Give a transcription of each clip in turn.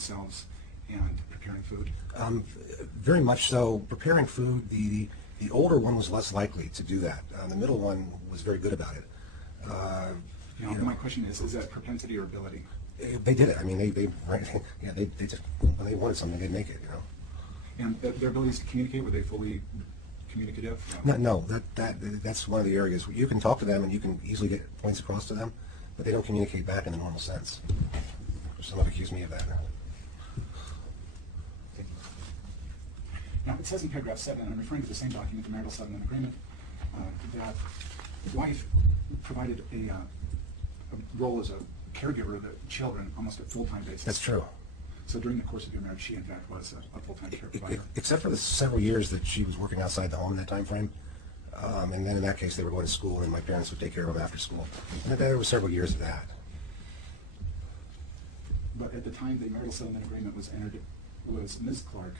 themselves and preparing food? Very much so. Preparing food, the older one was less likely to do that. The middle one was very good about it. My question is that propensity or ability? They did it. I mean, they just, when they wanted something, they'd make it, And their abilities to communicate, were they fully communicative? No, that's one of the areas where you can talk to them and you can easily get points across to them, but they don't communicate back in the normal sense. Some have accused me of that. Now, it says in paragraph 7, and I'm referring to the same document, the marital settlement agreement, that the wife provided a role as a caregiver of the children almost at full-time basis. That's true. So during the course of your marriage, she in fact was a full-time care provider. Except for the several years that she was working outside the home in that time frame. And then in that case, they were going to school, and my parents would take care of them after school. And there were several years of that. But at the time the marital settlement agreement was entered, was Ms. Clark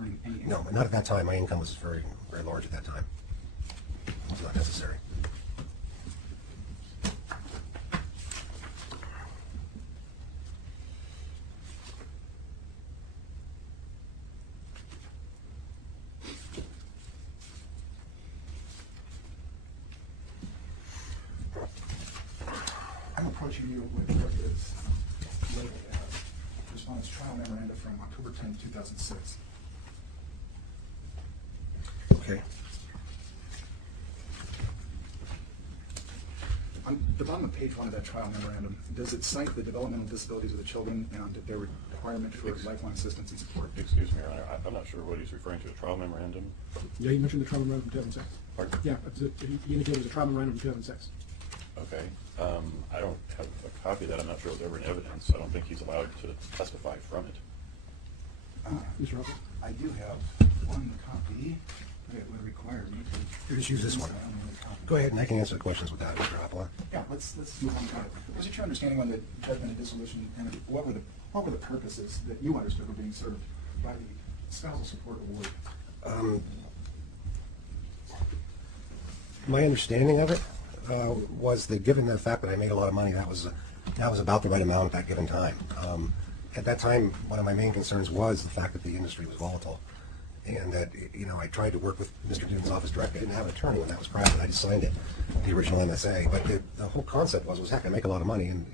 earning any income? No, not at that time. My income was very, very large at that time. It was not necessary. I'm approaching you with what is labeled as Respondent's Trial Memoranda from October 10, 2006. Okay. On the bottom of page 1 of that trial memorandum, does it cite the developmental disabilities of the children and their requirement for lifelong assistance and support? Excuse me, Your Honor, I'm not sure what he's referring to, a trial memorandum? Yeah, you mentioned the trial memorandum from 2006. Pardon? Yeah, you indicated it was a trial memorandum from 2006. Okay, I don't have a copy of that, I'm not sure it was ever in evidence, I don't think he's allowed to testify from it. Mr. Russell? I do have one copy, but it would require me to... Here, just use this one. Go ahead, and I can answer the questions with that, Mr. Hopla. Yeah, let's move on to it. Was it your understanding when the judgment of dissolution, and what were the purposes that you understood were being served by the spousal support award? My understanding of it was that given the fact that I made a lot of money, that was about the right amount at that given time. At that time, one of my main concerns was the fact that the industry was volatile, and that I tried to work with Mr. Newton's office directly. I didn't have an attorney when that was private. I just signed it, the original MSA. But the whole concept was heck, I make a lot of money, and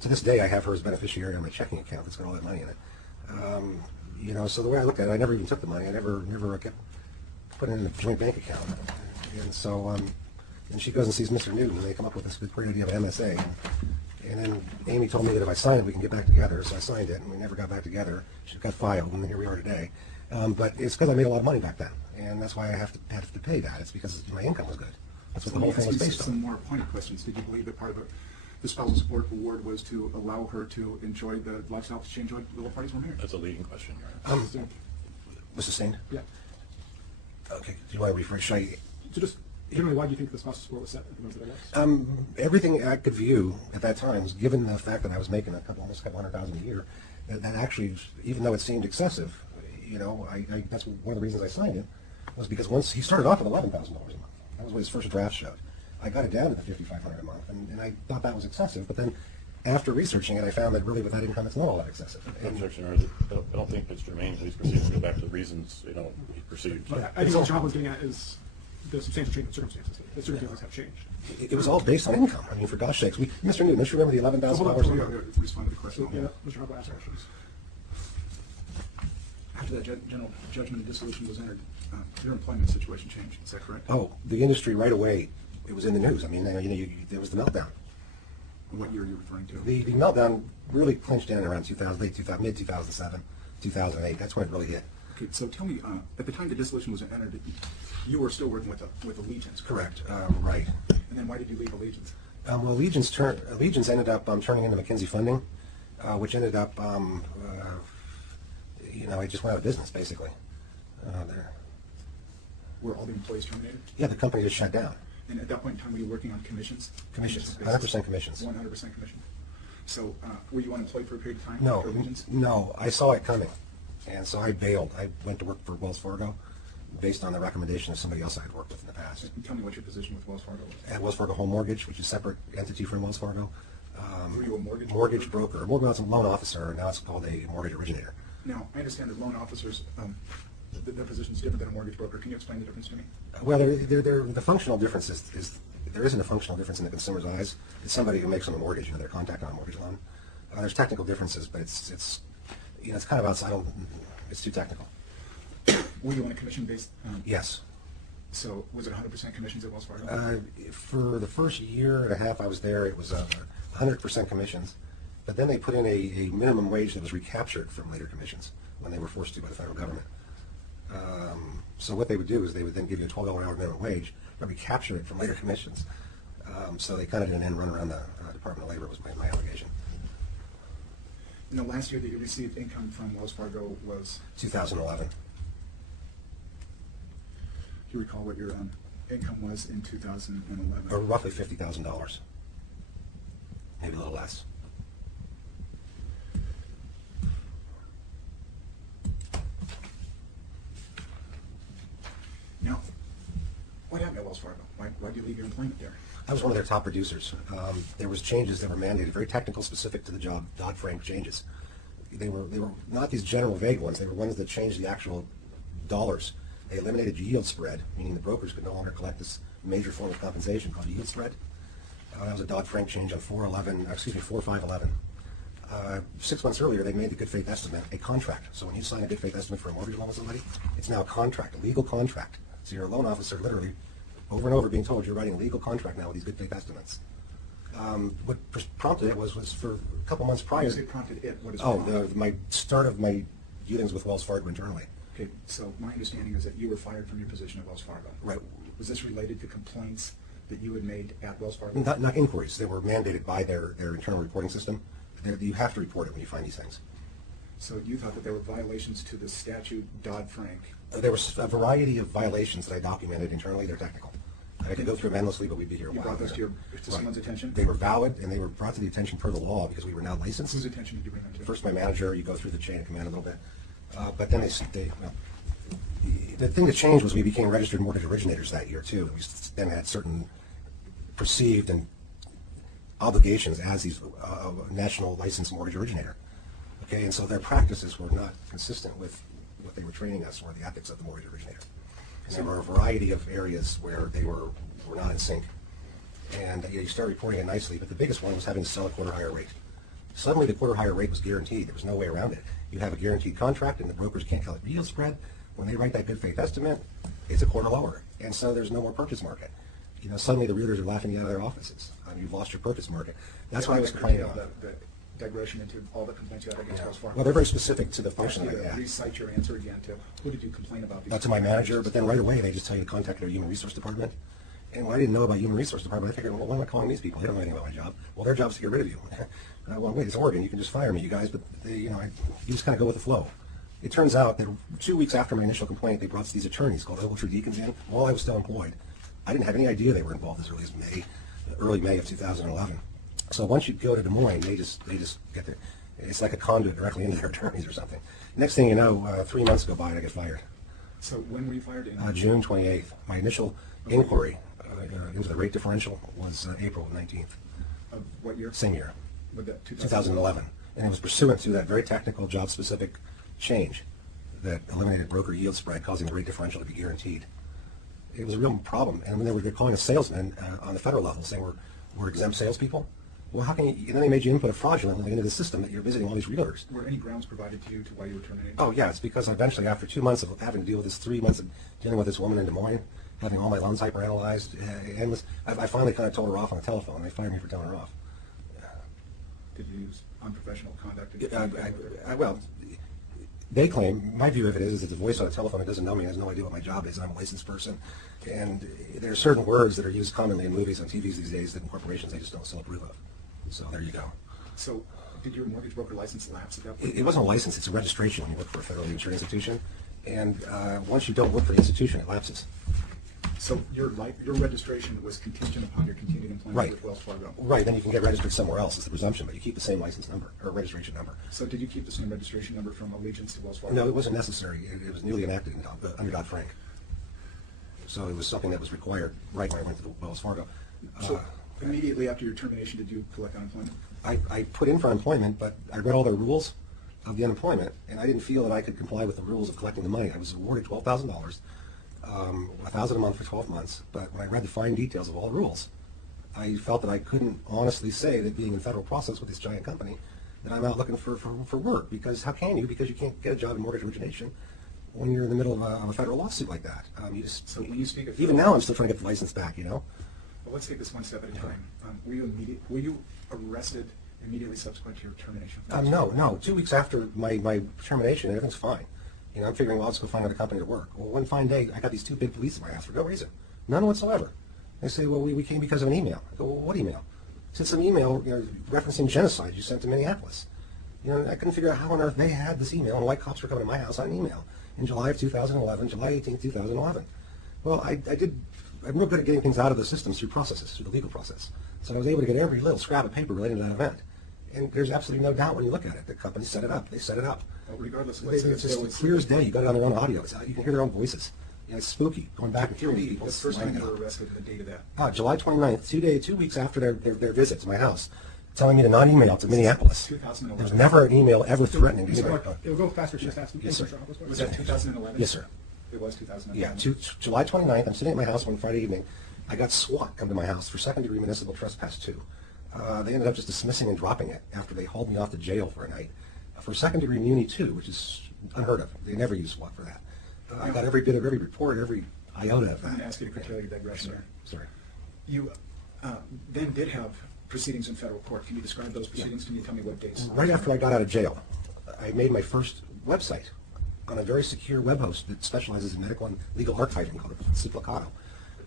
to this day I have her as beneficiary on my checking account that's got all that money in it. So the way I looked at it, I never even took the money. I never kept putting it in a joint bank account. And so, and she goes and sees Mr. Newton, and they come up with this great idea of an MSA. And then Amy told me that if I sign it, we can get back together. So I signed it, and we never got back together. She got filed, and here we are today. But it's because I made a lot of money back then, and that's why I have to pay that. It's because my income was good. That's what the whole thing was based Some on. more pointed questions. Did you believe that part of the spousal support award was to allow her to enjoy the lifestyle she enjoyed while the parties were married? That's a leading question, Your Honor. Was sustained? Yeah. Okay. Do you want to rephrase? Should I? So just generally, why do you think the spousal support was set at the moment of the Everything I could view at that time, given the fact that I was making almost $200,000 a year, that actually, even though it seemed excessive, that's one of the reasons I signed it, was because once he started off at $11,000 a month. That was what his first draft showed. I got it down to the $5,500 a month, and I thought that was excessive. But then, after researching it, I found that really with that income, it's not all that excessive. Objection, Your Honor. I don't think it's germane that he's proceeding to go back to the reasons he perceived. Yeah, I think what John was getting at is the substantial change in circumstances. The circumstances have changed. It was all based on income. I mean, for gosh sakes, Mr. Newton, don't you remember the $11,000 Hold on, a hold on. year? Respond to the question. So, yeah, Mr. Harbaugh asked questions. After that general judgment of dissolution was entered, your employment situation changed. Is that correct? Oh, the industry right away, it was in the news. I mean, there was the meltdown. What year are you referring to? The meltdown really clinched in around 2008, mid-2007, 2008. That's when it really hit. Okay, so tell me, at the time the dissolution was entered, you were still working with Allegiance, correct? Right. And then why did you leave Allegiance? Well, Allegiance ended up turning into McKinsey Funding, which ended up, I just went out of business, basically. There. Were all the employees terminated? Yeah, the company just shut down. And at that point in time, were you working on commissions? Commissions, Basis? 100% commissions. 100% commission. So were you unemployed for a period of time? No, after Allegiance? no, I saw it coming, and so I bailed. I went to work for Wells Fargo based on the recommendation of somebody else I had worked with in the past. Tell me what your position with Wells Fargo was. At Wells Fargo Home Mortgage, which is a separate entity from Wells Fargo, Were you a mortgage mortgage broker. Well, it's a loan officer, now it's called a mortgage originator. Now, I understand that loan officers, their position is different than a mortgage broker. Can you explain the difference to me? Well, the functional difference is there isn't a functional difference in the consumer's eyes. It's somebody who makes them a mortgage, their contact on a mortgage loan. There's technical differences, but it's kind of outside. It's too technical. Were you on a commission-based? Yes. So was it 100% commissions at Wells Fargo? For the first year and a half I was there, it was 100% commissions. But then they put in a minimum wage that was recaptured from later commissions when they were forced to by the federal government. So what they would do is they would then give you a $12 an hour minimum wage, but recapture it from later commissions. So they kind of did an end run around the Department of Labor, was my allegation. And the last year that you received income from Wells Fargo was, 2011. do you recall what your income was in 2011? Or roughly $50,000. Maybe a little less. Now, what happened at Wells Fargo? Why did you leave your employment there? I was one of their top producers. There was changes that were mandated, very technical, specific to the job, Dodd-Frank changes. They were not these general vague ones. They were ones that changed the actual dollars. They eliminated yield spread, meaning the brokers could no longer collect this major form of compensation called yield spread. That was a Dodd-Frank change on 4/5/11. 6 months earlier, they made the good faith estimate a contract. So when you sign a good faith estimate for a mortgage loan with somebody, it's now a contract, a legal contract. So you're a loan officer, literally, over and over being told you're writing a legal contract now with these good faith estimates. What prompted it was for a couple months prior. You say prompted it. What is Oh, prompted? my start of my dealings with Wells Fargo internally. Okay, so my understanding is that you were fired from your position at Wells Fargo. Right. Was this related to complaints that you had made at Wells Fargo? Not inquiries. They were mandated by their internal reporting system. You have to report it when you find these things. So you thought that there were violations to the statute Dodd-Frank. There was a variety of violations that I documented internally. They're technical. I could go through them endlessly, but we'd be here a You while. brought those to someone's attention? They were valid, and they were brought to the attention per the law because we were now licensed. Whose attention did you bring them to? First, my manager. You go through the chain of command a little bit, but then the thing that changed was we became registered mortgage originators that year too. We then had certain perceived and obligations as these national licensed mortgage originator. Okay, and so their practices were not consistent with what they were training us or the ethics of the mortgage originator. And there were a variety of areas where they were not in sync. And you start reporting it nicely, but the biggest one was having to sell a quarter higher rate. Suddenly the quarter higher rate was guaranteed. There was no way around it. You have a guaranteed contract and the brokers can't collect yield spread. When they write that good faith estimate, it's a quarter lower. And so there's no more purchase market. Suddenly the realtors are laughing you out of their offices. You've lost your purchase market. That's what I was complaining about. The digression into all the complaints you had against Wells Fargo. Well, they're very specific to the function Actually, like that. recite your answer again to who did you complain about? To my manager, but then right away they just tell you to contact their human resource department. And when I didn't know about human resource department, I figured, well, why am I calling these people? They don't know anything about my job. Well, their job's to get rid of you. Well, wait, it's Oregon. You can just fire me, you guys. But you just kind of go with the flow. It turns out that 2 weeks after my initial complaint, they brought these attorneys called Ogletree Deacons in while I was still employed. I didn't have any idea they were involved as early as early May of 2011. So once you go to Des Moines, they just get there. It's like a conduit directly into their attorneys or something. Next thing you know, 3 months go by and I get fired. So when were you fired? June 28th. My initial inquiry into the rate differential was April 19th. Of what year? Same year. With that 2011. And it was pursuant to that very technical, job-specific change that eliminated broker yield spread, causing the rate differential to be guaranteed. It was a real problem. And when they were calling us salesmen on the federal level, saying we're exempt salespeople, well, how can you? And then they made you input a fraudulently into the system that you're visiting all these realtors. Were any grounds provided to you to why you were terminated? Oh, yeah, it's because eventually, after 2 months of having to deal with this, 3 months of dealing with this woman in Des Moines, having all my loans hyperanalyzed, endless, I finally kind of told her off on the telephone, and they fired me for telling her off. Did you use unprofessional conduct? Well, they claim, my view of it is that the voice on the telephone that doesn't know me has no idea what my job is, and I'm a licensed person. And there are certain words that are used commonly in movies and TVs these days that in corporations they just don't still approve of. So there you go. So did your mortgage broker license lapse at that point? It wasn't a license, it's a registration when you work for a federally insured institution. And once you don't work for the institution, it lapses. So your registration was contingent upon your continued employment Right. with Wells Fargo? Right, then you can get registered somewhere else, is the presumption, but you keep the same license number, or registration number. So did you keep the same registration number from allegiance to Wells Fargo? No, it wasn't necessary. It was newly enacted under Dodd-Frank. So it was something that was required right when I went to Wells Fargo. So immediately after your termination, did you collect unemployment? I put in for unemployment, but I read all the rules of the unemployment, and I didn't feel that I could comply with the rules of collecting the money. I was awarded $12,000, $1,000 a month for 12 months, but when I read the fine details of all the rules, I felt that I couldn't honestly say that being in federal process with this giant company, that I'm out looking for work, because how can you? Because you can't get a job in mortgage origination when you're in the middle of a federal lawsuit like that. So when you speak of Even now, I'm still trying to get the license back, you know? Well, let's take this one step at a time. Were you arrested immediately subsequent to your termination? No. 2 weeks after my termination, everything's fine. You know, I'm figuring, well, I'll just go find another company to work. Well, one fine day, I got these 2 big police in my house for no reason. None whatsoever. They say, well, we came because of an email. I go, well, what email? It's just some email, you know, referencing genocide you sent to Minneapolis. You know, I couldn't figure out how on earth they had this email, and white cops were coming to my house on an email in July of 2011, July 18th, 2011. Well, I'm real good at getting things out of the systems through processes, through the legal process. So I was able to get every little scrap of paper related to that event. And there's absolutely no doubt when you look at it. The company set it up. They set it up. Well, regardless, It's just clear as day. You got it on their own audio. You can hear their own voices. You know, it's spooky going back and hearing these people. The first time you were arrested, the date of that. July 29th, 2 weeks after their visit to my house, telling me to not email to Minneapolis. 2011. There's never an email ever threatening to It'll do go- It'll go faster, just ask them. Yes, sir. Was that 2011? Yes, sir. It was 2011. Yeah, July 29th, I'm sitting at my house one Friday evening. I got SWAT come to my house for second-degree municipal trespass 2. They ended up just dismissing and dropping it after they hauled me off to jail for a night. For second-degree muni 2, which is unheard of. They never use SWAT for that. I got every bit of every report, every iota of that. I'm going to ask you to curtail your digression there. Sorry. You then did have proceedings in federal court. Can you describe those proceedings? Can you tell me what dates? Right after I got out of jail, I made my first website on a very secure web host that specializes in medical and legal archiving called Ciplicado.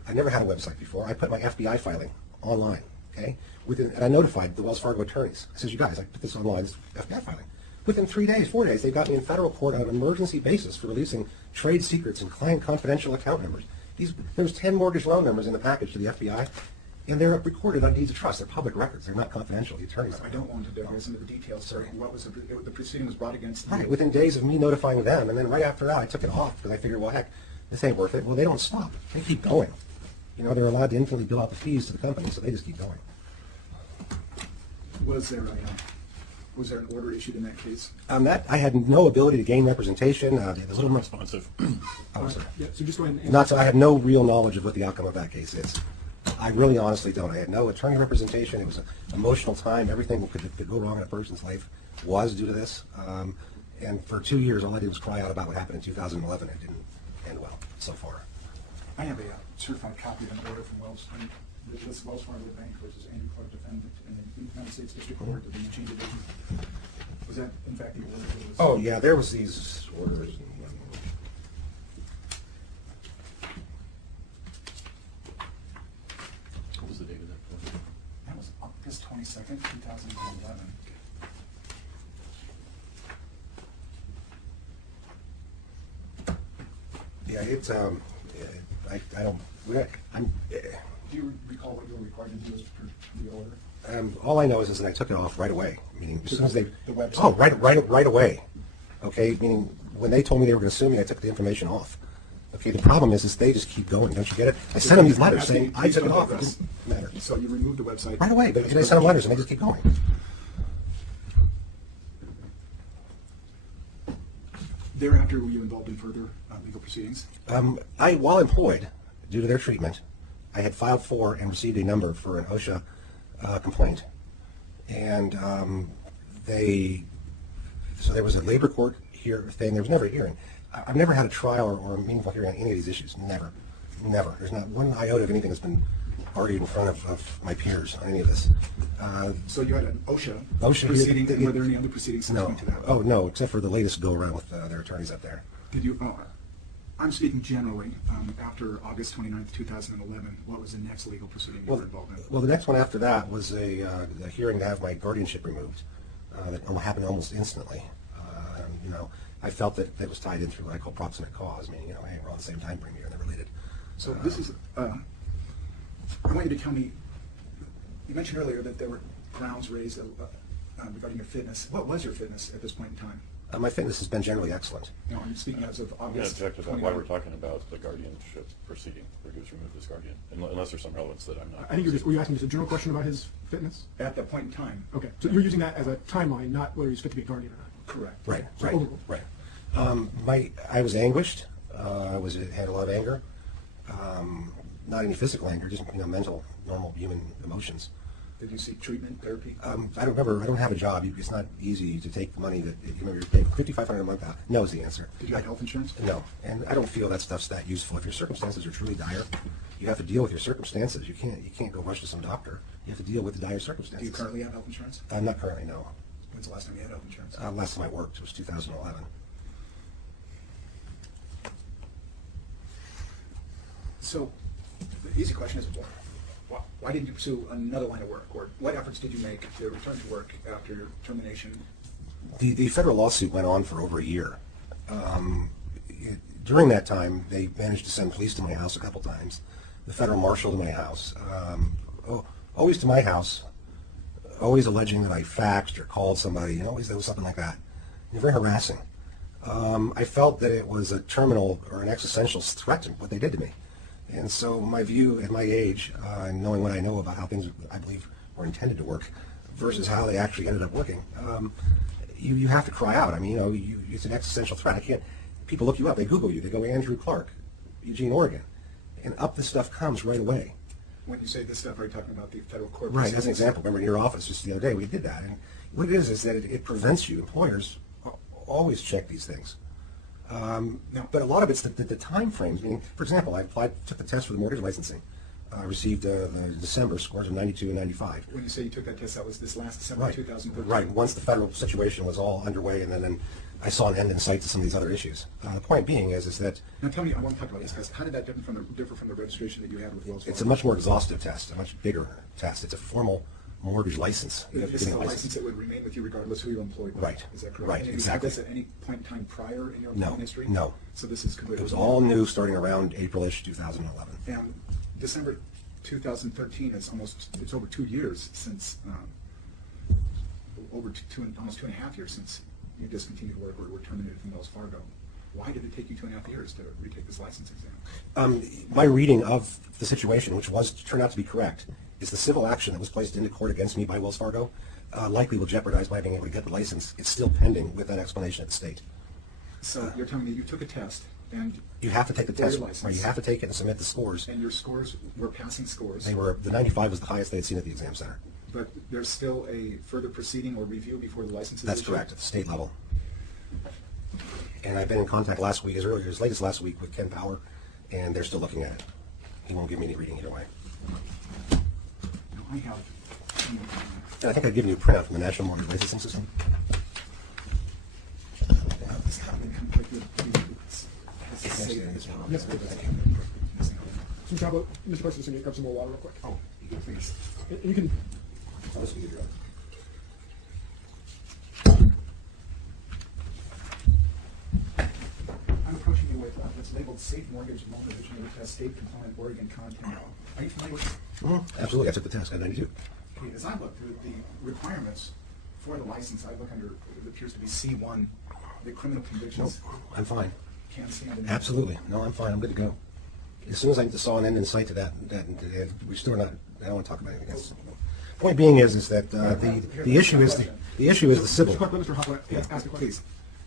I never had a website before. I put my FBI filing online, okay? And I notified the Wells Fargo attorneys. I said, you guys, I put this online, this FBI filing. Within 3 days, 4 days, they got me in federal court on an emergency basis for releasing trade secrets and client confidential account numbers. There was 10 mortgage loan numbers in the package to the FBI, and they're recorded on deeds of trust. They're public records. They're not confidential. The attorneys. I don't want to digress into the details, sir. What was the proceeding was brought against you? Right, within days of me notifying them, and then right after that, I took it off because I figured, well, heck, this ain't worth it. Well, they don't stop. They keep going. You know, they're allowed to infinitely bill out the fees to the company, so they just keep going. Was there an order issued in that case? That I had no ability to gain representation. There's a little more. Responsive. Oh, sorry. Yeah, so just go ahead and. Not so I have no real knowledge of what the outcome of that case is. I really honestly don't. I had no attorney representation. It was an emotional time. Everything that could go wrong in a person's life was due to this. And for 2 years, all I did was cry out about what happened in 2011. It didn't end well so far. I have a certified copy of an order from Wells Fargo Bank versus Andrew Clark defendant in the United States District Court of the Eugene Division. Was that in fact the order? That was Oh yeah, there was these orders. What was the date of that? That was August 22nd, 2011. Yeah, it's I don't. I'm. Do you recall what you were required to do as per the order? All I know is that I took it off right away. Meaning, as soon as they. The website? Oh, right away. Okay, meaning when they told me they were going to sue me, I took the information off. Okay, the problem is they just keep going. Don't you get it? I sent them these letters saying I took it off. It didn't matter. So you removed the website? Right away, but I sent them letters and they just keep going. Thereafter, were you involved in further legal proceedings? While employed, due to their treatment, I had filed for and received a number for an OSHA complaint, and so there was a labor court thing. There was never a hearing. I've never had a trial or a meaningful hearing on any of these issues. Never. There's not one iota of anything that's been argued in front of my peers on any of this. So you had an OSHA OSHA, proceeding. Were there any other proceedings No. subsequent to that? Oh no, except for the latest go around with their attorneys up there. Did you? I'm speaking generally. After August 29th, 2011, what was the next legal proceeding you were involved in? Well, the next one after that was a hearing to have my guardianship removed. That happened almost instantly. You know, I felt that was tied in through what I call proximate cause, meaning, you know, hey, we're on the same time frame here and they're related. So this is. I want you to tell me. You mentioned earlier that there were grounds raised regarding your fitness. What was your fitness at this point in time? My fitness has been generally excellent. No, I'm speaking as of I'm going to August. object to that, why 29. we're talking about the guardianship proceeding, where he was removed as guardian, unless there's some relevance that I'm not. I think were you asking just a general question about his fitness? At that point in time. Okay, so you're using that as a timeline, not whether he's fit to be a guardian or not. Correct. Right, So right, overruled. right. I was anguished. Had a lot of anger. Not any physical anger, just mental, normal human emotions. Did you seek treatment, therapy? I don't remember. I don't have a job. It's not easy to take money that you're paying $5,500 a month out. No is the answer. Did you have health insurance? No, and I don't feel that stuff's that useful. If your circumstances are truly dire, you have to deal with your circumstances. You can't go rush to some doctor. You have to deal with the dire Do circumstances. you currently have health insurance? Not currently, no. When's the last time you had health insurance? Last time I worked was 2011. So, the easy question is, why didn't you pursue another line of work? Or what efforts did you make to return to work after your termination? The federal lawsuit went on for over a year. During that time, they managed to send police to my house a couple times, the federal marshal to my house, always to my house, always alleging that I faxed or called somebody, always there was something like that. Very harassing. I felt that it was a terminal or an existential threat to what they did to me. And so my view at my age, and knowing what I know about how things, I believe, were intended to work versus how they actually ended up working, you have to cry out. I mean, it's an existential threat. People look you up, they Google you, they go Andrew Clark, Eugene, Oregon, and up this stuff comes right away. When you say this stuff, are you talking about the federal court? Right, as an proceedings? example, remember in your office just the other day, we did that. And what it is that it prevents you, employers always check these things. But a lot of it's the time frames. I mean, for example, I took the test for the mortgage licensing. I received the December scores of 92 and 95. When you say you took that test, that was this last December, Right. 2013? Right. Once the federal situation was all underway, and then I saw an end in sight to some of these other issues. The point being is that Now tell me, I want to talk about this, because how did that differ from the registration that you had with Wells Fargo? it's a much more exhaustive test, a much bigger test. It's a formal mortgage license. You have to This is get a a license that would remain with you regardless who you're employed by. Right. Is that correct? Right, And you exactly. had this at any point in time prior in your No, employment history? no. So this is completely... It was all new starting around April-ish 2011. And December 2013 is it's over 2 years since, almost 2.5 years since you discontinued work or were terminated from Wells Fargo. Why did it take you 2.5 years to retake this license exam? My reading of the situation, which turned out to be correct, is the civil action that was placed into court against me by Wells Fargo likely will jeopardize my being able to get the license. It's still pending with that explanation at the state. So you're telling me you took a test and... You have to take the for your test, license, or you have to take it and submit the scores. And your scores were passing scores. The 95 was the highest they had seen at the exam center. But there's still a further proceeding or review before the license is That's issued? correct, at the state level. And I've been in contact last week, as late as last week, with Ken Power, and they're still looking at it. He won't give me any reading either way. No, I have... And I think I've given you a printout from the National Mortgage Licensing System. This has been conflicted. Has it stated as well? Yes, it does. Some trouble, Mr. President, just gonna grab some more water real quick. Oh, please. And you can, Oh, this will be good. I'm approaching you with what's labeled Safe Mortgage Loan Origination Test State Compliant Oregon Content. Are you familiar with it? Absolutely, I took the test, got 92. Okay, as I look through the requirements for the license, I look under, it appears to be C1, the criminal convictions I'm fine. can stand in. Absolutely. No, I'm fine. I'm good to go. As soon as I saw an end in sight to that we're still not, I don't want to talk about anything else. Point being is that the issue is the civil. Mr. Clark, let Mr. Hopper ask a question. Please.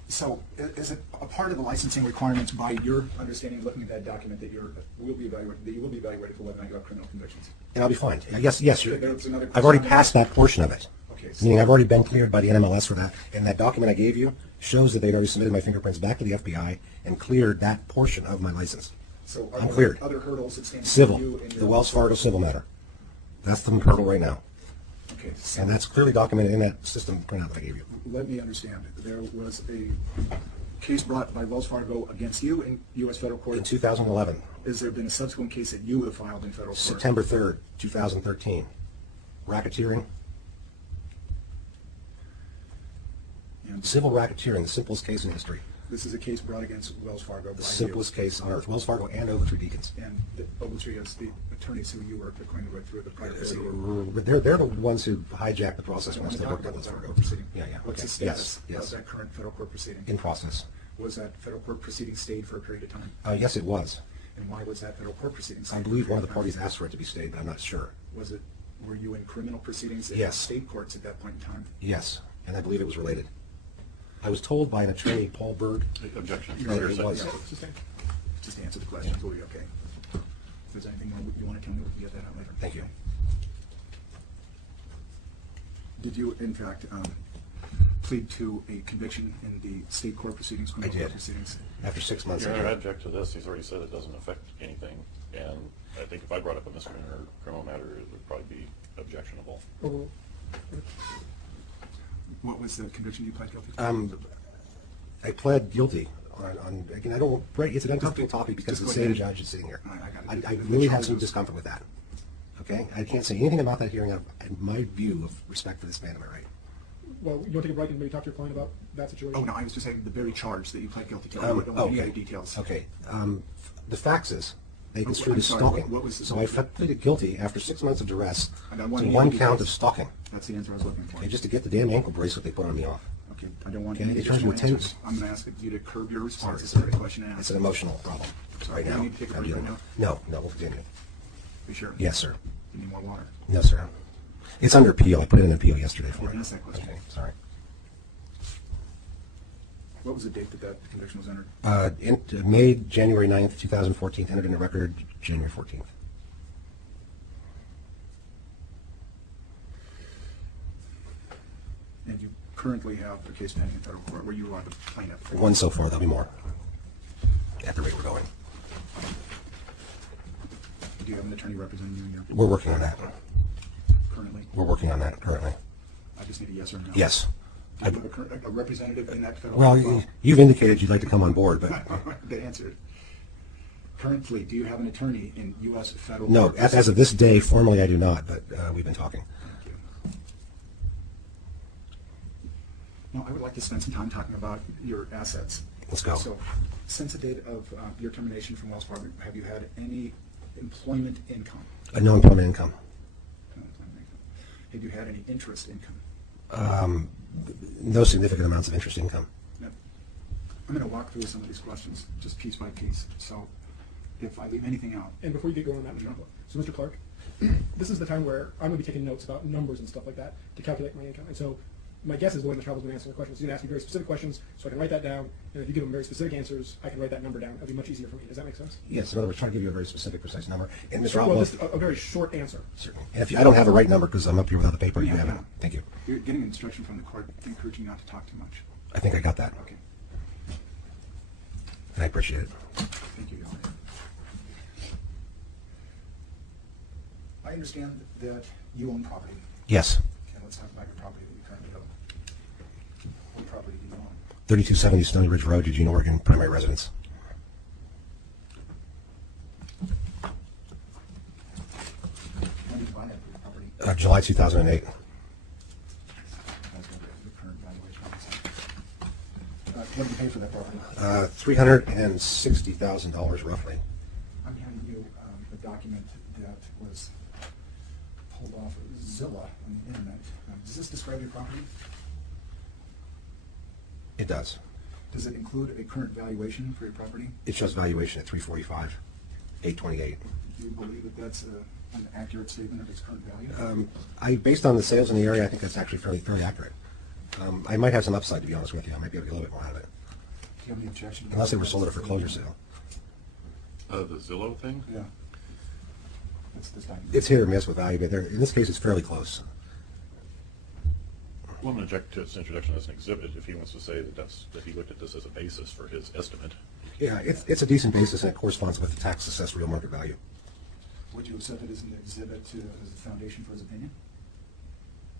So, is it a part of the licensing requirements by your understanding, looking at that document, that you will be evaluated for whether or not you have criminal convictions? And I'll be fine. Yes, There's another I've already question. passed that portion of it. Okay, Meaning I've already been cleared by the NMLS for that. And that document I gave you shows that they'd already submitted my fingerprints back to the FBI and cleared that portion of my license. So, are I'm there cleared. other hurdles that stand Civil, between you and your... the Wells Fargo civil matter. That's the hurdle right now. Okay, so And that's clearly documented in that system printout that I gave you. let me understand. There was a case brought by Wells Fargo against you in U.S. federal court. In 2011, Has there been a subsequent case that you have filed in federal court? September 3rd, 2013. Racketeering. And Civil racketeering, the simplest case in history. This is a case brought against Wells Fargo. The simplest case on earth, Wells Fargo and Ogletree Deacons. And the Ogletree is the attorneys who you were acquainted with through the prior proceeding. But they're the ones who hijacked the process I when I want to still talk worked at about Wells the federal Fargo. court proceeding. Yeah, yeah. What's Okay. the status Yes, of yes. that current federal court proceeding? In process. Was that federal court proceeding stayed for a period of time? Yes, it was. And why was that federal court proceeding stayed? I for a believe period one of the time? parties asked for it to be stayed, but I'm not sure. Were you in criminal proceedings in Yes. state courts at that point in time? Yes, and I believe it was related. I was told by an attorney, Paul Berg. Objection. No, it was. Yeah. Sustained. Just answer the questions, we'll be okay. If there's anything more you want to tell me, we can get that out later. Thank you. Did you, in fact, plead to a conviction in the state court proceedings, I criminal did. court proceedings? After 6 months. Your I Honor, I did. object to this. He's already said it doesn't affect anything, and I think if I brought up a misdemeanor or criminal matter, it would probably be objectionable. Overruled. What was the conviction you pled guilty to? I pled guilty on again, I don't, right, it's an uncomfortable topic because the Just go same ahead. judge is sitting here. I got it. I really have some discomfort with that. Okay? I can't say anything about that hearing in my view of respect for this man, am I right? Well, you want to take a break and maybe talk to your client about that situation? Oh, no, I was just saying the very charge that you pled guilty to. I don't want any other details. Okay. The facts is, they construed I'm as sorry, stalking. what was the- So I pleaded guilty after 6 months of duress And I to want any one other count details. of stalking. That's the answer I was looking for. Okay, just to get the damn ankle bracelet they put on me off. Okay, I don't want Okay, any it turns additional into 10 answers. I'm going to ask you to curb your responses Sorry. to the question It's asked. an emotional problem Sorry, right do we now. need to take a I'm break dealing right with. No, we'll continue. Be sure. Yes, sir. You need more water. No, sir. It's under appeal. I put it in appeal yesterday for Yeah, you. ask that question. Okay, sorry. What was the date that that conviction was entered? Made January 9th, 2014, entered in the record January 14th. And you currently have a case pending in federal court where you are the plaintiff. One so far, there'll be more. At the rate we're going. Do you have an attorney representing you in your We're working on that. currently? We're working on that currently. I just need a yes or no. Yes. Do you have a representative in that federal Well, court? you've indicated you'd like to come on board, but The answer. Currently, do you have an attorney in U.S. federal? no, court as of this day, formally I do not, but we've been talking. Thank you. Now, I would like to spend some time talking about your assets. Let's go. So, since the date of your termination from Wells Fargo, have you had any employment income? No employment income. Have you had any interest income? No significant amounts of interest income. No. I'm going to walk through some of these questions just piece by piece. So, if I leave anything out, And before you get going on that, Mr. Clark, so Mr. Clark, this is the time where I'm going to be taking notes about numbers and stuff like that to calculate my income. And so my guess is the way Mr. Travel's going to answer the questions. He's going to ask me very specific questions, so I can write that down. And if you give him very specific answers, I can write that number down. It'll be much easier for me. Does that make sense? Yes, in other words, trying to give you a very specific, precise number. And Mr. Well, Outlaw, just a very short answer. certainly. And if I don't have a right number because I'm up here without the paper, you Yeah, have it. yeah. Thank you. you're getting instruction from the court to encourage you not to talk too much. I think I got that, Okay. and I appreciate it. Thank you, Your Honor. I understand that you own property. Yes, Okay, let's talk about your property that you currently own. What property do you own? 3270 Stony Ridge Road, Eugene, Oregon, primary residence. When did you buy that property? July 2008. That's the current valuation. What did you pay for that property? $360,000 roughly. I'm handing you a document that was pulled off of Zillow on the internet. Does this describe your property? It does. Does it include a current valuation for your property? It shows valuation at 345, 828. Do you believe that that's an accurate statement of its current value? Based on the sales in the area, I think that's actually fairly accurate. I might have some upside, to be honest with you. I might be able to get a little bit more out of it. Do you have any objection? Unless they were sold at a foreclosure sale. The Zillow thing? Yeah. That's this document. It's hit or miss with value, but in this case, it's fairly close. Well, I'm going to object to its introduction as an exhibit if he wants to say that he looked at this as a basis for his estimate. Yeah, it's a decent basis, and it corresponds with the tax assessed real market value. Would you accept it as an exhibit as a foundation for his opinion?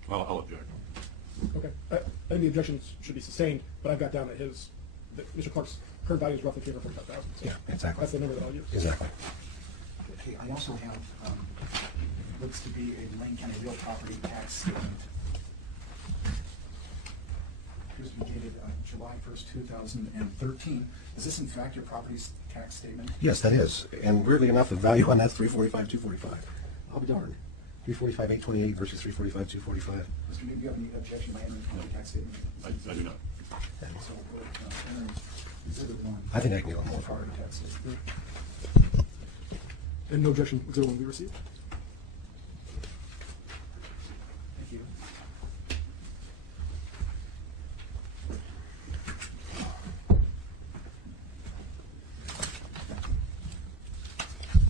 Well, I'll object. Okay. And the objections should be sustained, but I've got down that Mr. Clark's current value is roughly $345,000. So Yeah, exactly. That's the number that I'll use. Exactly. Okay, I also have, looks to be a Lane County real property tax statement. appears to be dated July 1st, 2013. Is this in fact your property's tax statement? Yes, that is. And weirdly enough, the value on that's 345, 245. I'll be darned. 345, 828 versus 345, 245. Mr. Newton, do you have any objection by entering the tax statement? I do not. So we'll enter Exhibit 1. I think I can get a little more. Property tax statement. And no objection, exhibit 1 will be received. Thank you.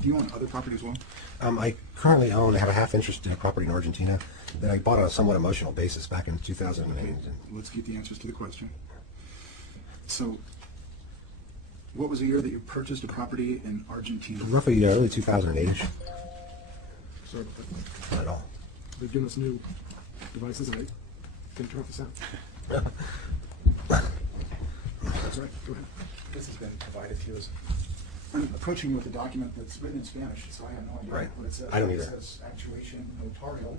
Do you own other property as well? I currently I have a half interest in a property in Argentina that I bought on a somewhat emotional basis back in 2008. Let's get the answers to the question. So, what was the year that you purchased a property in Argentina? Roughly early 2008. Sorry about that. Not at all. They've given us new devices, and I didn't turn off the sound. That's right, go ahead. This has been provided to us. I'm approaching you with a document that's written in Spanish, so I have no idea Right. what it says. I don't It either. says actuation notario.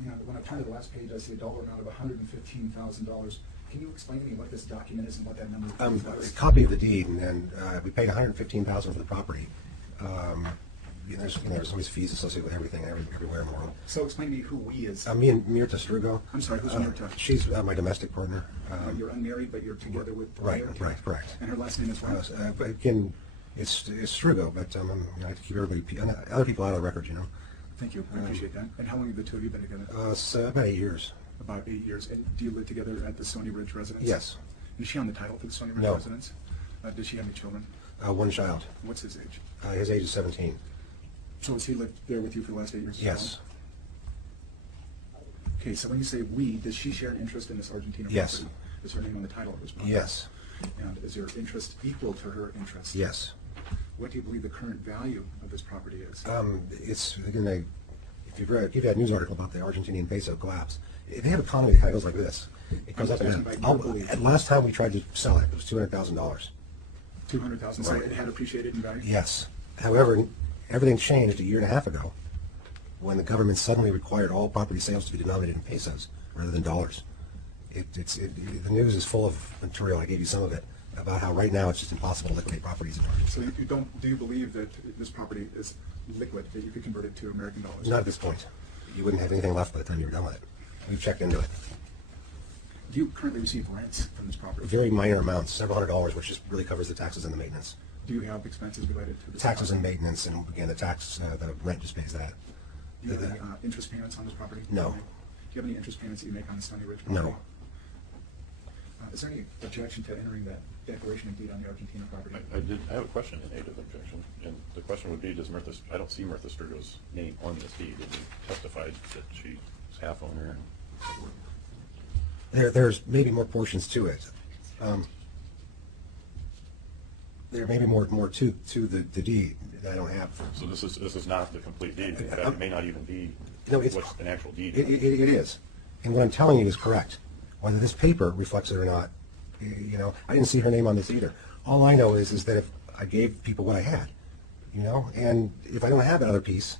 You know, when I turn to the last page, I see a dollar amount of $115,000. Can you explain to me what this document is and what that number A is? copy of the deed, and then we paid $115,000 for the property. There's always fees associated with everything and everywhere in the world. So explain to me who we is. Me and Mirta Strugo. I'm sorry, who's Mirta? She's my domestic partner. You're unmarried, but you're together with the Right, mayor? right, correct. And her last name is what? But again, it's Strugo, but I like to keep other people out of the record, you know. Thank you, I appreciate that. And how long have the two of you been together? So about 8 years. About 8 years. And do you live together at the Stony Ridge residence? Yes. Is she on the title for the Stony Ridge No. residence? Does she have any children? One child. What's his age? His age is 17. So has he lived there with you for the last 8 years? as Yes. well? Okay, so when you say we, does she share an interest in this Argentina Yes. property? Is her name on the title of this property? Yes. And is your interest equal to her interest? Yes. What do you believe the current value of this property is? It's again, if you've had a news article about the Argentinian peso collapse, they have economy that goes like this. It goes up and I'm down. asking about your belief. At last time we tried to sell it, it was $200,000. 200,000, so Right. it had appreciated in value? Yes. However, everything changed a year and a half ago when the government suddenly required all property sales to be denominated in pesos rather than dollars. The news is full of material. I gave you some of it about how right now it's just impossible to liquidate properties in Argentina. So do you believe that this property is liquid, that you could convert it to American dollars? Not at this point. You wouldn't have anything left by the time you were done with it. We've checked into it. Do you currently receive rents from this property? Very minor amounts, several $100s, which just really covers the taxes and the maintenance. Do you have expenses related to this? Taxes and property? maintenance, and again, the rent just pays that. Do you have any interest payments on this property? No. Do you have any interest payments that you make on the Stony Ridge property? No. Is there any objection to entering that declaration of deed on the Argentina property? I have a question in aid of objection, and the question would be, I don't see Mirtha Strugo's name on this deed, and you testified that she's half owner, and There's maybe more portions to it. There may be more to the deed that I don't have. so this is not the complete deed. In fact, it may not even be No, it's- what's an actual deed. It is. And what I'm telling you is correct. Whether this paper reflects it or not, I didn't see her name on this either. All I know is that if I gave people what I had, and if I don't have that other piece,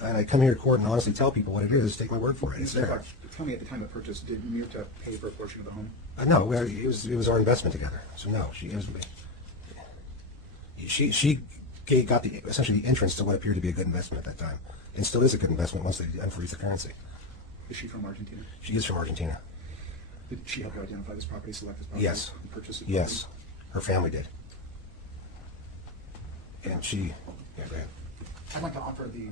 and I come here to court and honestly tell people what it is, take my word for it. It's Mr. fair. Clark, tell me at the time of purchase, did Mirta pay for a portion of the home? No, it was our investment together. So no, she got essentially the entrance to what appeared to be a good investment at that time, and still is a good investment once they unfreeze the currency. Is she from Argentina? She is from Argentina. Did she help you identify this property, select this property? Yes. And purchase it? Yes, her family did. And she, yeah, go ahead. I'd like to offer the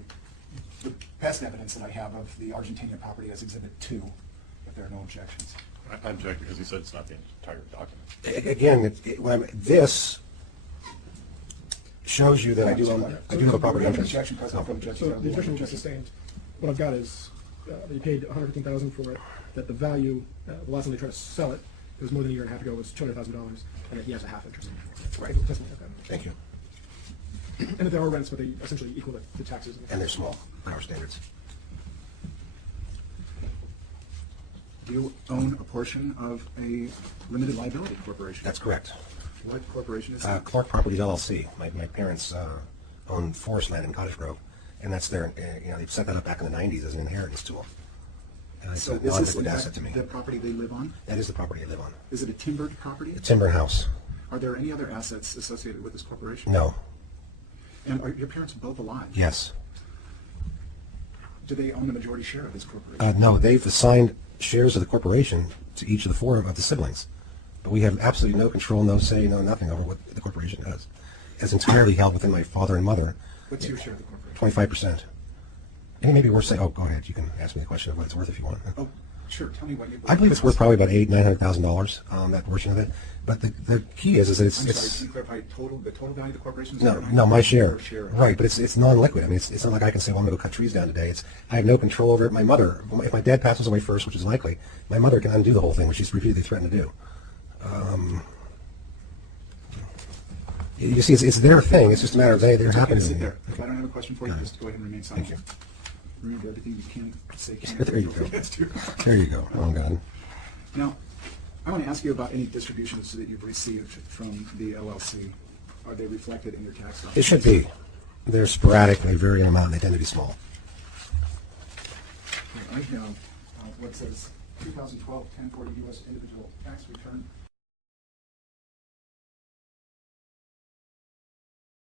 best evidence that I have of the Argentina property as Exhibit 2, if there are no objections. I object because he said it's not the entire document. Again, this shows you that I do have a property We have an interest. objection, President. No. Objection. So the objection will be sustained. What I've got is, they paid $115,000 for it, that the value, the last time they tried to sell it, it was more than a year and a half ago, was $200,000, and that he has a half interest in it. Right. Testimony of that. Thank you. And that there are rents, but they essentially equal the taxes. And they're small, by our standards. Do you own a portion of a limited liability corporation? That's correct. What corporation is that? Clark Properties LLC. My parents own forest land in Cottage Grove, and that's their, they've set that up back in the 90s as an inheritance tool. It's So a is this non-liquid in asset fact to me. the property they live on? That is the property I live on. Is it a timbered property? A timber house. Are there any other assets associated with this corporation? No. And are your parents both alive? Yes. Do they own the majority share of this corporation? No, they've assigned shares of the corporation to each of the 4 of the siblings. But we have absolutely no control, no say, no nothing over what the corporation does. It's entirely held within my father and mother. What's your share of the corporation? 25%. And it may be worth saying, oh, go ahead. You can ask me the question of what it's worth if you want. Oh, sure. Tell me what you. I believe it's worth probably about $800,000-900,000, that portion of it. But the key is that I'm it's sorry. Can you clarify the total value of the corporation? Is no, $900,000 no, my share. per share. Right, but it's non-liquid. I mean, it's not like I can say, well, I'm going to go cut trees down today. I have no control over it. My mother, if my dad passes away first, which is likely, my mother can undo the whole thing, which she's repeatedly threatened to do. You see, it's their thing. It's just a matter of they're It's okay to happening. sit there. If I don't have a question for you, All right. just go ahead and remain silent. Thank you. Remember, everything you can say can. There you go. That's true. There you go. Oh, God. Now, I want to ask you about any distributions that you've received from the LLC. Are they reflected in your tax return? It should be. They're sporadic. They vary in amount, and they tend to be small. I have what says 2012 1040 U.S. individual tax return